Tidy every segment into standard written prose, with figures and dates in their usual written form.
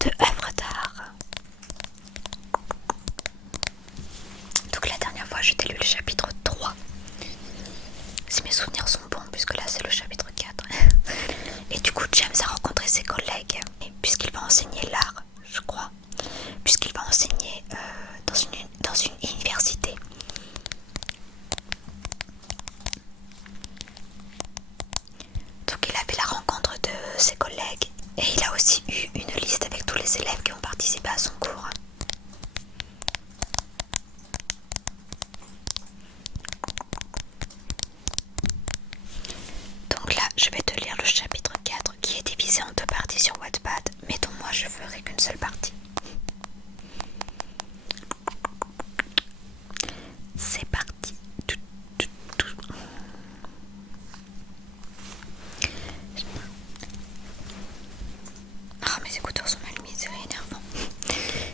de œuvres d'art. Donc la dernière fois je t'ai lu le chapitre 3. Si mes souvenirs sont bons, puisque là c'est le chapitre 4. Et du coup James a rencontré ses collègues, puisqu'il va enseigner l'art, je crois. Puisqu'il va enseigner dans une université. Donc il a fait la rencontre de ses collègues et il a aussi eu une liste avec tous les élèves qui ont participé à son cours. Donc là, je vais te lire le chapitre 4 qui est divisé en deux parties sur Wattpad, mais dont moi je ferai qu'une seule partie. C'est parti. Oh, mes écouteurs sont mal mis, c'est énervant.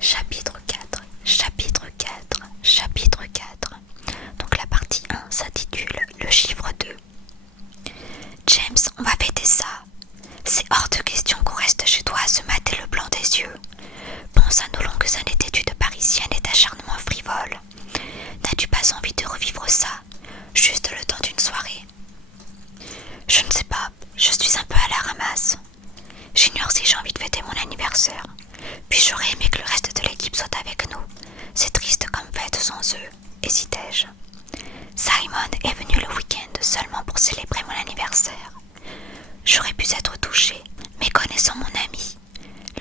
Chapitre 4, chapitre 4, chapitre 4. Donc la partie 1 s'intitule Le chiffre 2. James, on va fêter ça. C'est hors de question qu'on reste chez toi à se mater le blanc des yeux. Pense à nos longues années d'études parisiennes et d'acharnement frivole. N'as-tu pas envie de revivre ça, juste le temps d'une soirée? Je ne sais pas, je suis un peu à la ramasse. J'ignore si j'ai envie de fêter mon anniversaire. Puis j'aurais aimé que le reste de l'équipe soit avec nous. C'est triste comme fête sans eux, hésitai-je. Simon est venu le week-end seulement pour célébrer mon anniversaire. J'aurais pu être touchée, mais connaissant mon ami,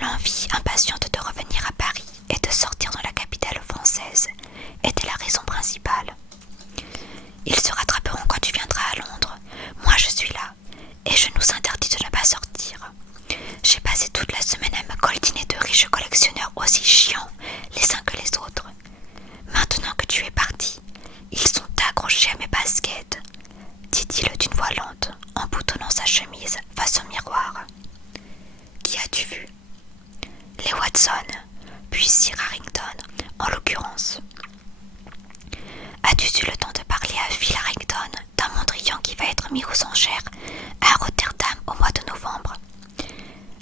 l'envie impatiente de revenir à Paris et de sortir dans la capitale française était la raison principale. Ils se rattraperont quand tu viendras à Londres. Moi je suis là, et je nous interdis de ne pas sortir. J'ai passé toute la semaine à me coltiner de riches collectionneurs aussi chiants les uns que les autres. Maintenant que tu es parti, ils sont accrochés à mes baskets, dit-il d'une voix lente en boutonnant sa chemise face au miroir. Qui as-tu vu? Les Watson, puis Sir Harrington, en l'occurrence. As-tu eu le temps de parler à Phil Harrington d'un Mondrian qui va être mis aux enchères à Rotterdam au mois de novembre?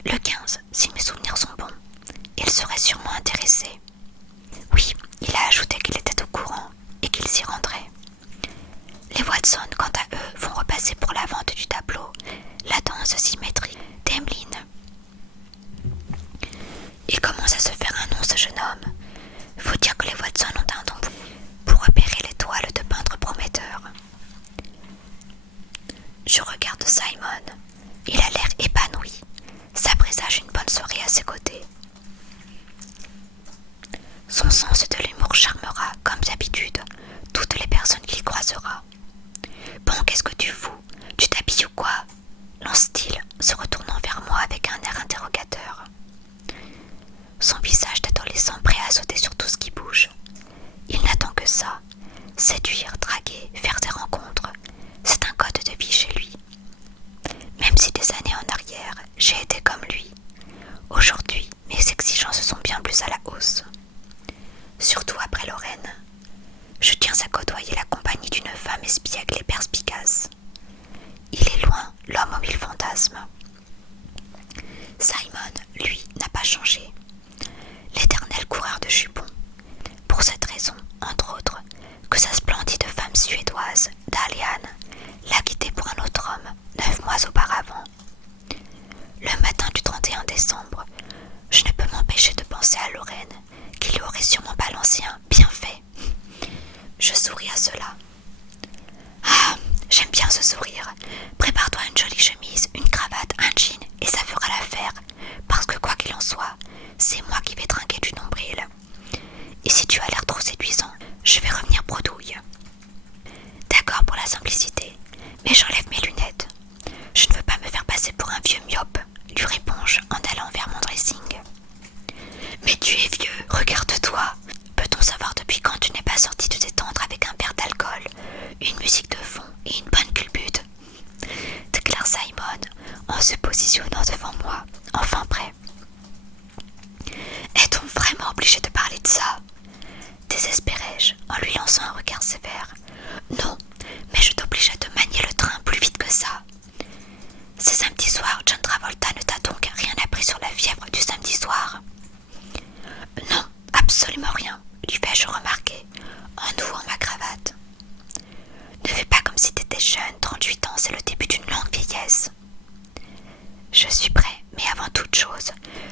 Le 15, si mes souvenirs sont bons. Il serait sûrement intéressé. Oui, il a ajouté qu'il était au courant et qu'il s'y rendrait. Les Watson, quant à eux, vont repasser pour la vente du tableau La danse symétrique d'Emmeline. Il commence à se faire un nom, ce jeune homme. Faut dire que les Watson ont un don pour repérer les toiles de peintres prometteurs. Je regarde Simon. Il a l'air épanoui. Ça présage une bonne soirée à ses côtés. Son sens de l'humour charmera, comme d'habitude, toutes les personnes qu'il croisera. Bon, qu'est-ce que tu fous? Tu t'habilles ou quoi? Lance-t-il, se retournant vers moi avec un air interrogateur. Son visage d'adolescent prêt à sauter sur tout ce qui bouge. Il n'attend que ça. Séduire, draguer, faire des rencontres. C'est un code de vie chez lui. Même si des années en arrière,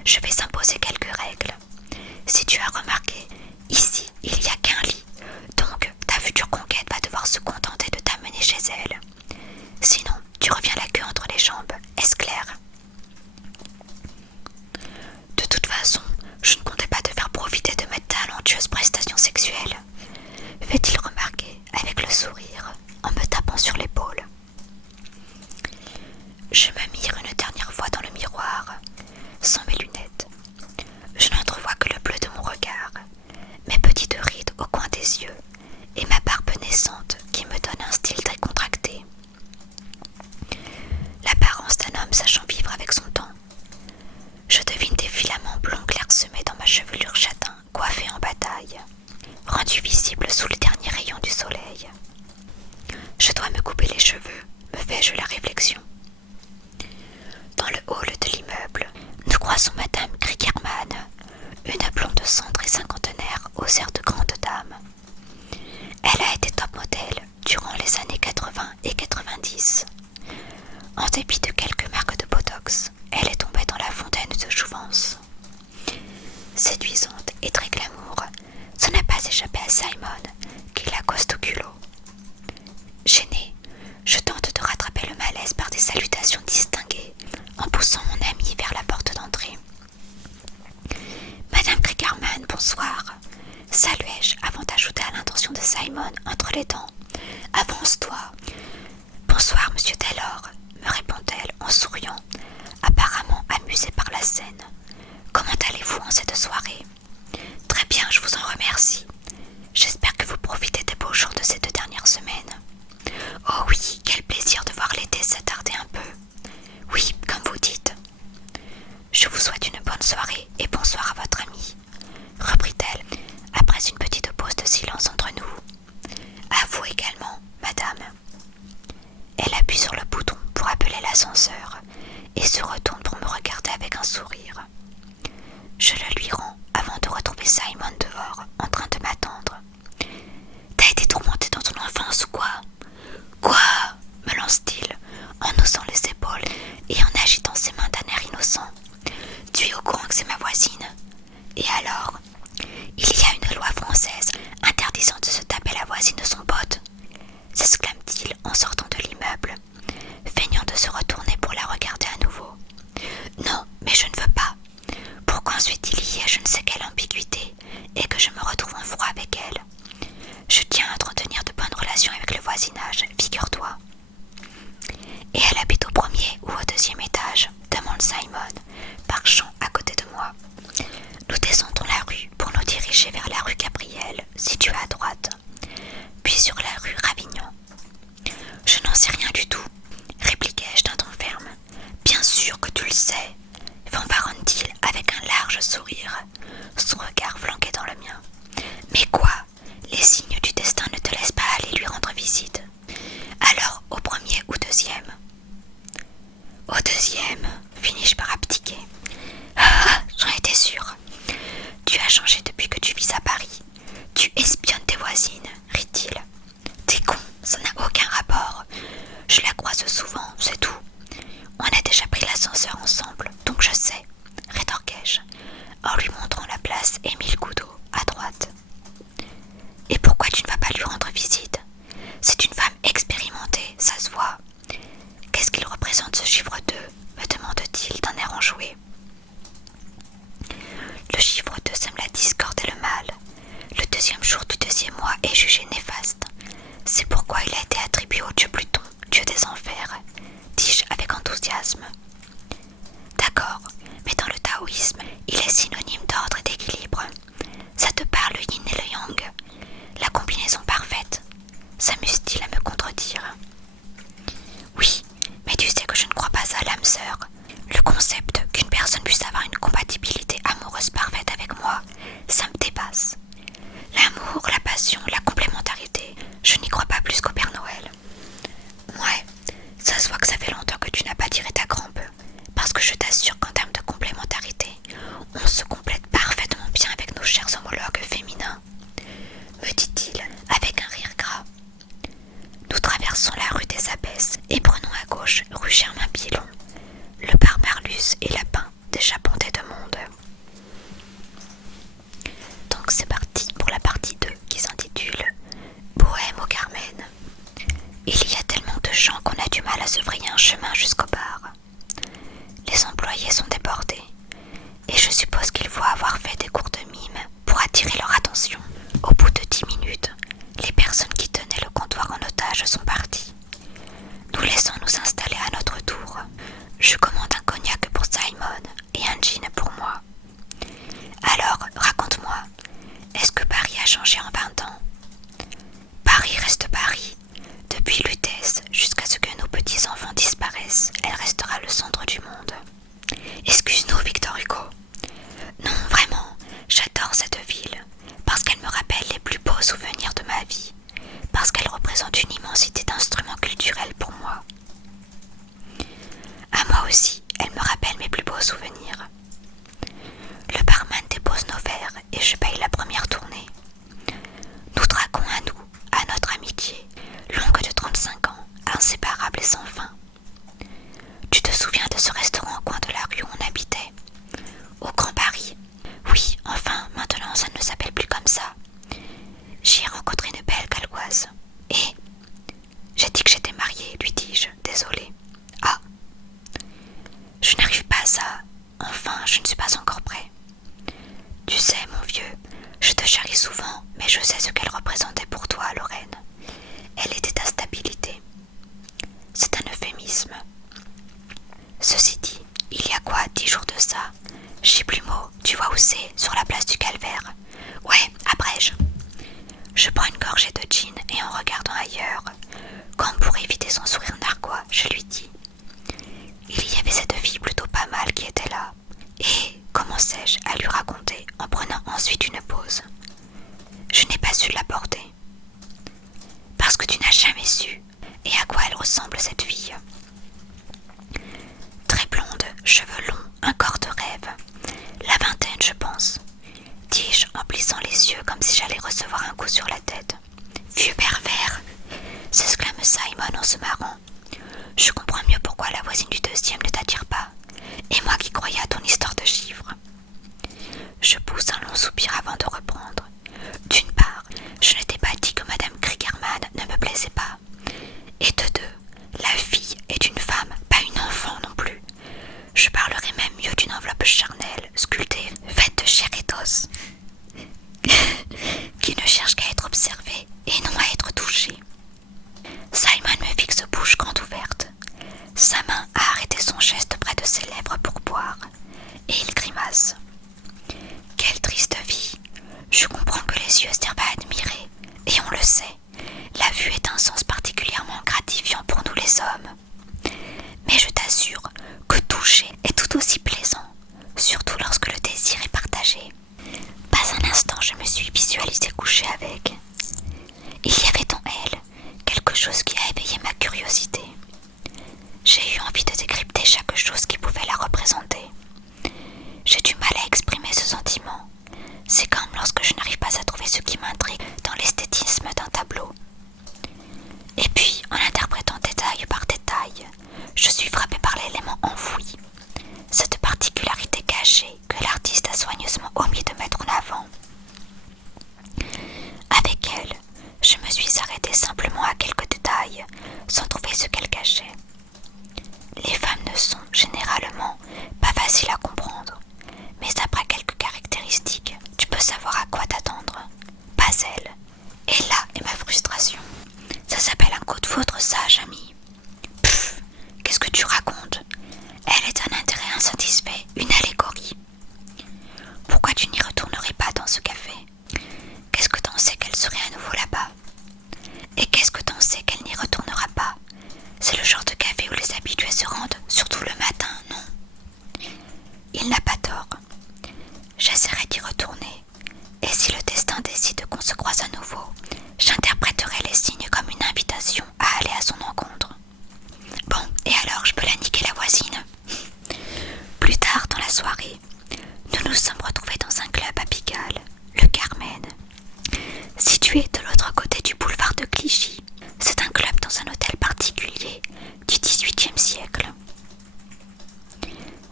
je vais imposer quelques règles. Si tu as remarqué, ici, il n'y a qu'un lit, donc ta future conquête va devoir se contenter de t'amener chez elle. Sinon, tu reviens la queue entre les jambes, est-ce clair? De toute façon, je ne comptais pas te faire profiter de mes talentueuses prestations sexuelles, fait-il remarquer avec le sourire en me tapant sur l'épaule. Je me mire une dernière fois dans le miroir, sans mes lunettes. Je n'entrevois que le bleu de mon regard, mes petites rides au coin des yeux et ma barbe naissante qui me donne un style très contracté. L'apparence d'un homme sachant vivre avec son temps. Je devine des filaments blonds clairsemés dans ma chevelure châtain coiffée en bataille, rendue visible sous les derniers rayons du soleil. Je dois me couper les cheveux, me fais-je la réflexion. Dans le hall de l'immeuble, nous croisons Madame Kriegerman, une blonde cendre et cinquantenaire aux airs de grande dame. Elle a été top modèle durant les années 80 et 90. En dépit de quelques marques de botox, elle est tombée dans la fontaine de jouvence. Séduisante et très glamour, ça n'a pas échappé à Simon, qui l'accoste au culot. Gênée, je tente de rattraper le malaise par des salutations distinguées en poussant mon ami vers la porte d'entrée. Madame Kriegerman, bonsoir, saluai-je avant d'ajouter à l'intention de Simon entre les dents. Avance-toi. Bonsoir, monsieur Taylor, me répond-elle en souriant, apparemment amusée par la scène. Comment allez-vous en cette soirée? Très bien, je vous en remercie. J'espère que vous profitez des beaux jours de ces 2 dernières semaines. Oh oui, quel plaisir de voir l'été s'attarder un peu. Oui, comme vous dites. Je vous souhaite une bonne soirée et bonsoir à votre amie, reprit-elle après une petite pause de silence entre nous. À vous également, madame. Elle appuie sur le bouton pour appeler l'ascenseur et se retourne pour me regarder avec un sourire. Je le lui rends avant de retrouver Simon dehors, en train de m'attendre. T'as été tourmentée dans ton enfance ou quoi? Quoi? Me lance-t-il, en haussant les épaules et en agitant ses mains d'un air innocent. Tu es au courant que c'est ma voisine? Et alors? Il y a une loi française interdisant de se taper la voisine de son pote, s'exclame-t-il en sortant de l'immeuble, feignant de se retourner pour la regarder à nouveau. Non, mais je ne veux pas. Pourquoi ensuite il y a je ne sais quelle ambiguïté et que je me retrouve en froid avec elle? Je tiens à entretenir de bonnes relations avec le voisinage, figure-toi. Et elle habite au 1er ou au 2e étage, demande Simon, marchant à côté de moi. Nous descendons la rue pour nous diriger vers la rue Gabriel, située à droite, puis sur la rue Ravignan. Je n'en sais rien du tout, Chiplumeau, tu vois où c'est? Sur la place du Calvaire. Ouais, à Brège. Je prends une gorgée de gin et en regardant ailleurs, comme pour éviter son sourire narquois, je lui dis: il y avait cette fille plutôt pas mal qui était là. Et commençai-je à lui raconter en prenant ensuite une pause. Je n'ai pas su l'aborder. Parce que tu n'as jamais su. Et à quoi elle ressemble cette fille? Très blonde, cheveux longs, un corps de rêve. La vingtaine, je pense, dis-je en plissant les yeux comme si j'allais recevoir un coup sur la tête. Vieux pervers, s'exclame Simon en se marrant. Je comprends mieux pourquoi la voisine du deuxième ne t'attire pas, et moi qui croyais à ton histoire de chiffres. Je pousse un long soupir avant de reprendre. D'une part, je ne t'ai pas dit que Madame Kriegerman ne me plaisait pas, et de deux, la fille est une femme, pas une enfant non plus. Je parlerai même mieux d'une enveloppe charnelle, sculptée, faite de chair et d'os, qui ne cherche qu'à être observée et non à être touchée. Simon me fixe bouche grande ouverte. Sa main a arrêté son geste près de ses lèvres pour boire, et il grimace. Quelle triste vie! Je comprends que les yeux servent à admirer, et on le sait, la vue est un sens particulièrement gratifiant pour nous les hommes. Mais je t'assure que toucher est tout aussi plaisant, surtout lorsque le désir est partagé. Pas un instant je me suis visualisée coucher avec. Il y avait en elle quelque chose qui a éveillé ma curiosité. J'ai eu envie de décrypter chaque chose qui pouvait la représenter. J'ai du mal à exprimer ce sentiment. C'est comme lorsque je n'arrive pas à trouver ce qui m'intrigue dans l'esthétisme d'un tableau. Et puis, en interprétant détail par détail, je suis frappée par l'élément enfoui, cette particularité cachée que l'artiste a soigneusement omis de mettre en avant. Avec elle, je me suis arrêtée simplement à quelques détails, sans trouver ce qu'elle cachait. Les femmes ne sont, généralement, pas faciles à comprendre, mais après quelques caractéristiques, tu peux savoir à quoi t'attendre. Pas elle. Et là est ma frustration. Ça s'appelle un coup de foudre, sage ami. Pfff, qu'est-ce que tu racontes? Elle est un intérêt insatisfait, une allégorie. Pourquoi tu n'y retournerais pas dans ce café? Qu'est-ce que t'en sais qu'elle serait à nouveau là-bas? Et qu'est-ce que t'en sais qu'elle n'y retournera pas? C'est le genre de café où les habitués se rendent, surtout le matin, non? Il n'a pas tort. J'essaierai d'y retourner, et si le destin décide qu'on se croise à nouveau, j'interpréterai les signes comme une invitation à aller à son encontre. Bon, et alors, je peux la niquer la voisine? Plus tard dans la soirée, nous nous sommes retrouvés dans un club à Pigalle, le Carmen. Situé de l'autre côté du boulevard de Clichy, c'est un club dans un hôtel particulier du XVIIIe siècle.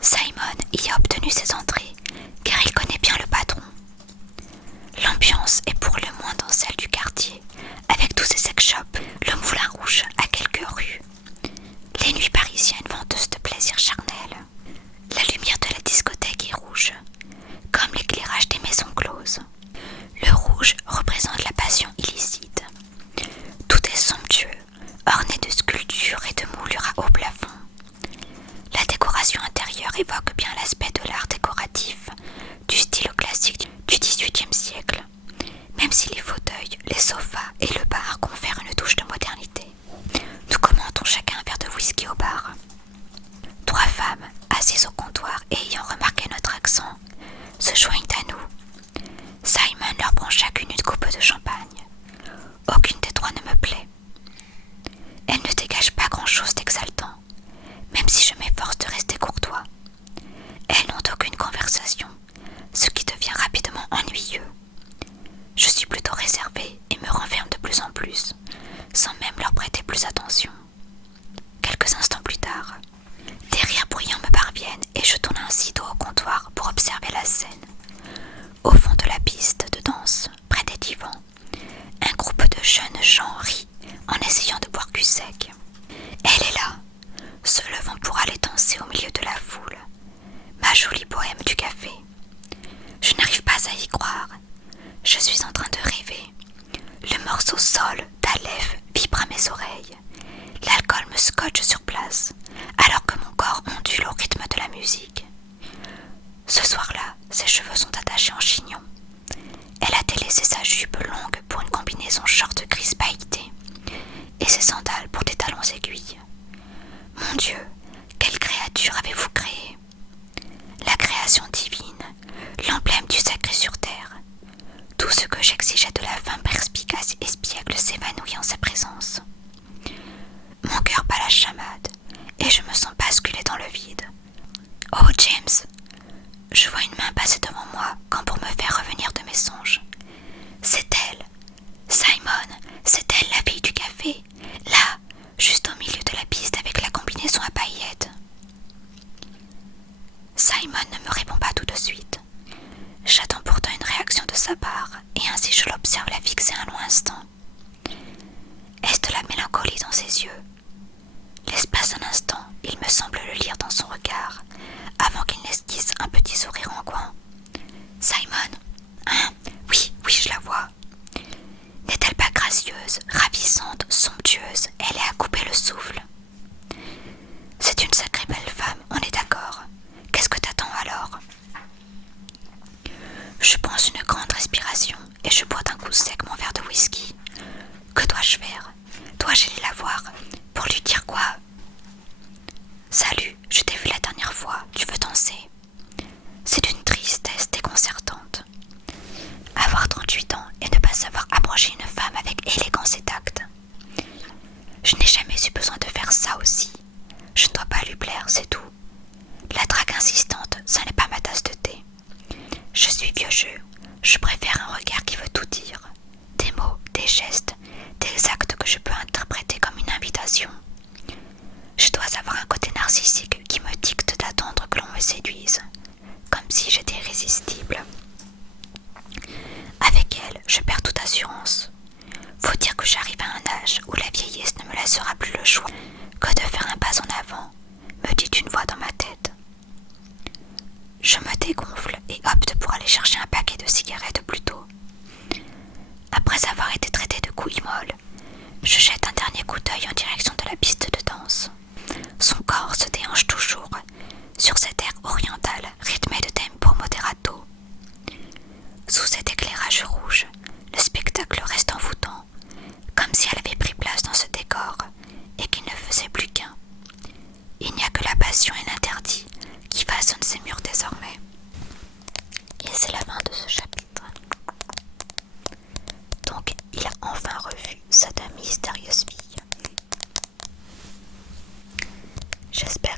Simon y a obtenu ses entrées car il connaît bien le patron. L'ambiance est pour le moins dans celle du quartier, avec tous ses sex shops, le Moulin Rouge à quelques rues, les nuits parisiennes venteuses de plaisir charnel. La lumière de la discothèque est rouge, comme l'éclairage des maisons closes. Le rouge représente la passion illicite. Tout est somptueux, orné de sculptures et de moulures à haut plafond. La décoration intérieure évoque bien l'aspect de l'art décoratif, du style classique du XVIIIe siècle, même si les fauteuils, les sofas et le bar confèrent une touche de modernité. Nous commandons chacun un verre de whisky au bar. 3 femmes, assises au comptoir et ayant remarqué notre accent, se joignent à nous. Simon leur prend chacune une coupe de champagne. Aucune des 3 ne me plaît. Elle ne dégage pas grand-chose d'exaltant, même si je m'efforce de rester courtois. Elles n'ont aucune conversation, ce qui devient rapidement ennuyeux. Je suis plutôt réservée et me renferme de plus en plus, sans même leur prêter plus attention. Quelques instants plus tard, des rires bruyants me parviennent et je tourne ainsi dos au comptoir pour observer la scène. Au fond de la piste de danse, près des divans, un groupe de jeunes gens rit en essayant de boire cul sec. Elle est là, se levant pour aller danser au milieu de la foule, ma jolie bohème du café. Je n'arrive pas à y croire. Je suis en train de rêver. Le morceau sol d'Aleph vibre à mes oreilles. L'alcool me scotche sur place, alors que mon corps ondule au rythme de la musique. Ce soir-là, cheveux sont attachés en chignon. Elle a délaissé sa jupe longue pour une combinaison short grise pailletée et ses sandales pour des talons aiguilles. Mon Dieu, quelle créature avez-vous créée? La création divine, l'emblème du sacré sur terre. Tout ce que j'exigeais de la femme perspicace et espiègle s'évanouit en sa présence. Mon cœur bat la chamade et je me sens basculer dans le vide. Oh James! Je vois une main passer devant moi quand pour me faire revenir de mes songes. C'est elle! Simon! C'est elle la fille du café! Là, juste au milieu de la piste avec la combinaison à paillettes. Simon ne me répond pas tout de suite. J'attends pourtant une réaction de sa part et ainsi je l'observe la fixer un long instant. Est-ce de la mélancolie dans ses yeux? L'espace d'un instant, il me semble le lire dans son regard, avant qu'il n'esquisse un petit sourire en coin. Simon? Hein? Oui, je la vois. N'est-elle pas gracieuse, ravissante, somptueuse? Elle est à couper le souffle. C'est une sacrée belle femme, on est d'accord. Qu'est-ce que t'attends alors? Je prends une grande respiration et je bois d'un coup sec mon verre de whisky. Que dois-je faire? Dois-je aller la voir? Pour lui dire quoi? Salut, je t'ai vu la dernière fois, tu veux danser? C'est d'une tristesse déconcertante. Avoir 38 ans et ne pas savoir approcher une femme avec élégance et tact. Je n'ai jamais eu besoin de faire ça aussi. Je ne dois pas lui plaire, c'est tout. La drague insistante, ça n'est pas ma tasse de thé. Je suis vieux jeu, je préfère un regard qui veut tout dire. Des mots, des gestes, des actes que je peux interpréter comme une invitation. Je dois avoir un côté narcissique qui me dicte d'attendre que l'on me séduise, comme si j'étais irrésistible. Avec elle, je perds toute assurance. Faut dire que j'arrive à un âge où la vieillesse ne me laissera plus le choix que de faire un pas en avant, me dit une voix dans ma tête. Je me dégonfle et opte pour aller chercher un paquet de cigarettes plus tôt. Après avoir été traité de couille molle, je jette un dernier coup d'œil en direction de la piste de danse. Son corps se déhanche toujours sur cet air oriental rythmé de tempo moderato. Sous cet éclairage rouge, le spectacle reste envoûtant, comme si elle avait pris place dans ce décor et qu'il ne faisait plus qu'un. Il n'y a que la passion et l'interdit qui façonnent ces murs désormais. Et c'est la fin de ce chapitre. Donc, il a enfin revu cette mystérieuse fille. J'espère